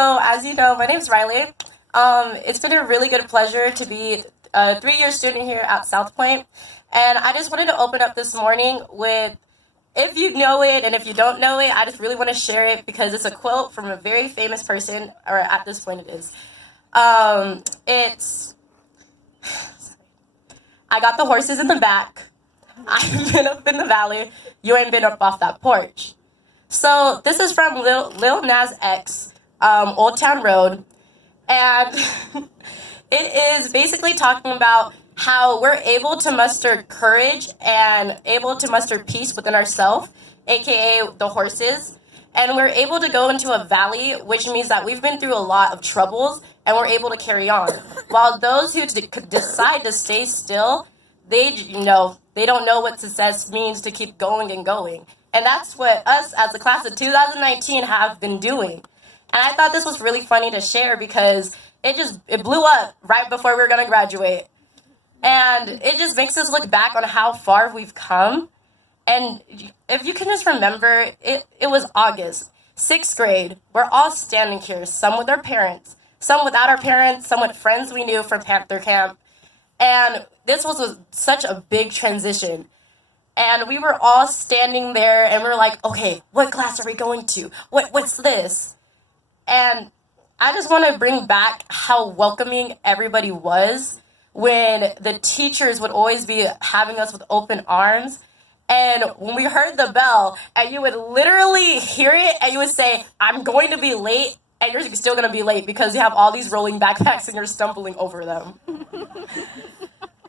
So, as you know, my name's Rylie. It's been a really good pleasure to be a 3-year student here at South Point. And I just wanted to open up this morning with, if you know it and if you don't know it, I just really want to share it because it's a quote from a very famous person, or at this point it is. It's, I got the horses in the back. I've been up in the valley. You ain't been up off that porch. So this is from Lil Nas X, Old Town Road. And it is basically talking about how we're able to muster courage and able to muster peace within ourselves, aka the horses. And we're able to go into a valley, which means that we've been through a lot of troubles and we're able to carry on. While those who decide to stay still, they don't know what success means to keep going and going. And that's what us as the class of 2019 have been doing. And I thought this was really funny to share because it blew up right before we were going to graduate. And it just makes us look back on how far we've come. And if you can just remember, it was August, 6th grade. We're all standing here, some with our parents, some without our parents, some with friends we knew from Panther Camp. And this was such a big transition. And we were all standing there and we were like, okay, what class are we going to? What's this? And I just want to bring back how welcoming everybody was when the teachers would always be having us with open arms. And when we heard the bell and you would literally hear it and you would say, I'm going to be late, and you're still going to be late because you have all these rolling backpacks and you're stumbling over them.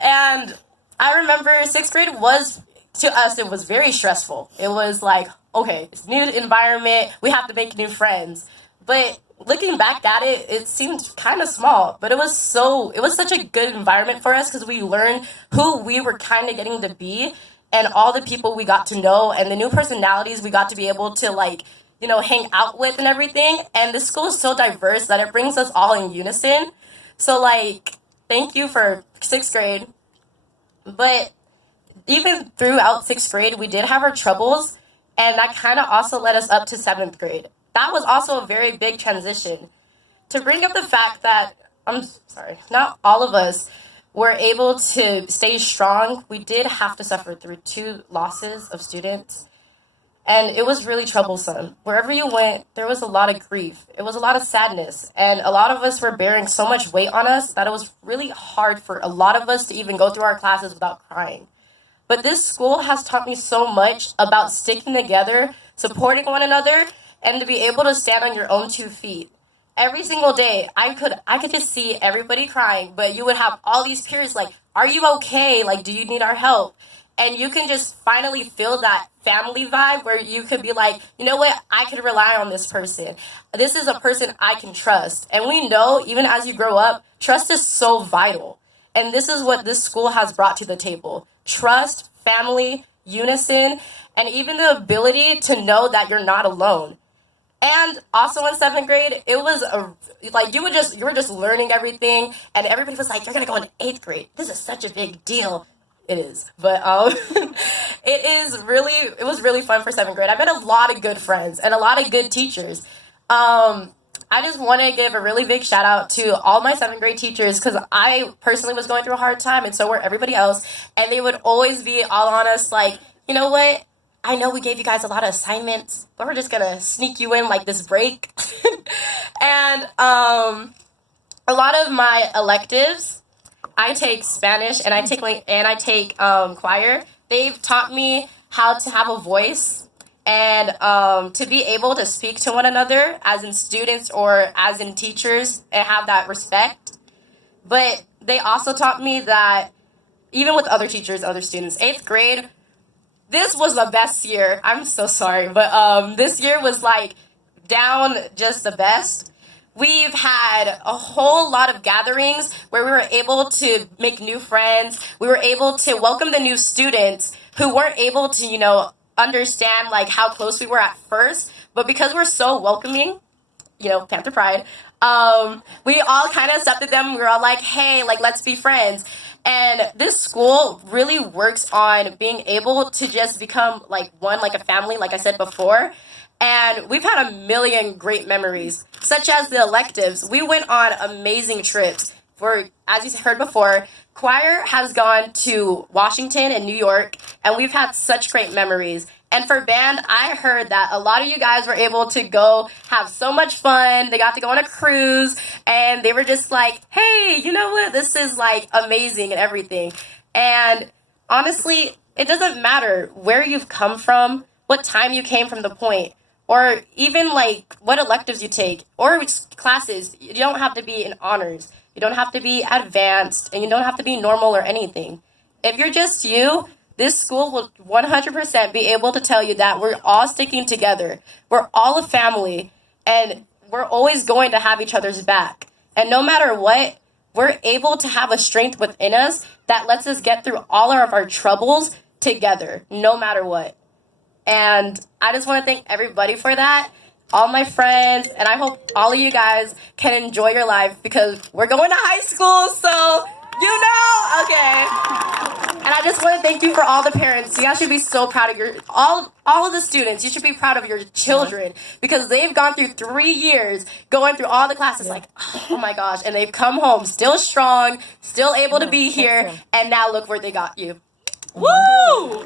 And I remember 6th grade was, to us, it was very stressful. It was like, okay, it's new environment, we have to make new friends. But looking back at it, it seemed kind of small, but it was such a good environment for us because we learned who we were kind of getting to be and all the people we got to know and the new personalities we got to be able to hang out with and everything. And the school is so diverse that it brings us all in unison. So thank you for 6th grade. But even throughout 6th grade, we did have our troubles, and that kind of also led us up to 7th grade. That was also a very big transition. To bring up the fact that, not all of us were able to stay strong, we did have to suffer through 2 losses of students. And it was really troublesome. Wherever you went, there was a lot of grief. It was a lot of sadness. And a lot of us were bearing so much weight on us that it was really hard for a lot of us to even go through our classes without crying. But this school has taught me so much about sticking together, supporting one another, and to be able to stand on your own 2 feet. Every single day, I could just see everybody crying, but you would have all these peers like, are you okay? Do you need our help? And you can just finally feel that family vibe where you could be like, you know what, I can rely on this person. This is a person I can trust. And we know, even as you grow up, trust is so vital. And this is what this school has brought to the table. Trust, family, unison, and even the ability to know that you're not alone. And also in 7th grade, it was you were just learning everything, and everybody was like, you're gonna go into 8th grade. This is such a big deal. It is, but it was really fun for 7th grade. I met a lot of good friends and a lot of good teachers. I just want to give a really big shout out to all my 7th grade teachers because I personally was going through a hard time, and so were everybody else. And they would always be all on us like, you know what? I know we gave you guys a lot of assignments, but we're just gonna sneak you in this break. And a lot of my electives, I take Spanish and I take choir. They've taught me how to have a voice and to be able to speak to one another as in students or as in teachers and have that respect. But they also taught me that even with other teachers, other students, 8th grade, this was the best year. I'm so sorry, but this year was down just the best. We've had a whole lot of gatherings where we were able to make new friends. We were able to welcome the new students who weren't able to, understand how close we were at first. But because we're so welcoming, Panther Pride, we all kind of accepted them. We were all like, hey, let's be friends. And this school really works on being able to just become one, a family, like I said before. And we've had a million great memories, such as the electives. We went on amazing trips. As you heard before, choir has gone to Washington and New York, and we've had such great memories. And for band, I heard that a lot of you guys were able to go have so much fun. They got to go on a cruise, and they were just like, hey, you know what? This is like amazing and everything. And honestly, it doesn't matter where you've come from, what time you came from the point, or even like what electives you take or classes. You don't have to be in honors. You don't have to be advanced, and you don't have to be normal or anything. If you're just you, this school will 100% be able to tell you that we're all sticking together. We're all a family, and we're always going to have each other's back. And no matter what, we're able to have a strength within us that lets us get through all of our troubles together, no matter what. And I just want to thank everybody for that. All my friends, and I hope all of you guys can enjoy your life, because we're going to high school, so okay. And I just want to thank you for all the parents. You guys should be so proud of all of the students. You should be proud of your children, because they've gone through 3 years going through all the classes, like, oh my gosh, and they've come home still strong, still able to be here, and now look where they got you. Woo!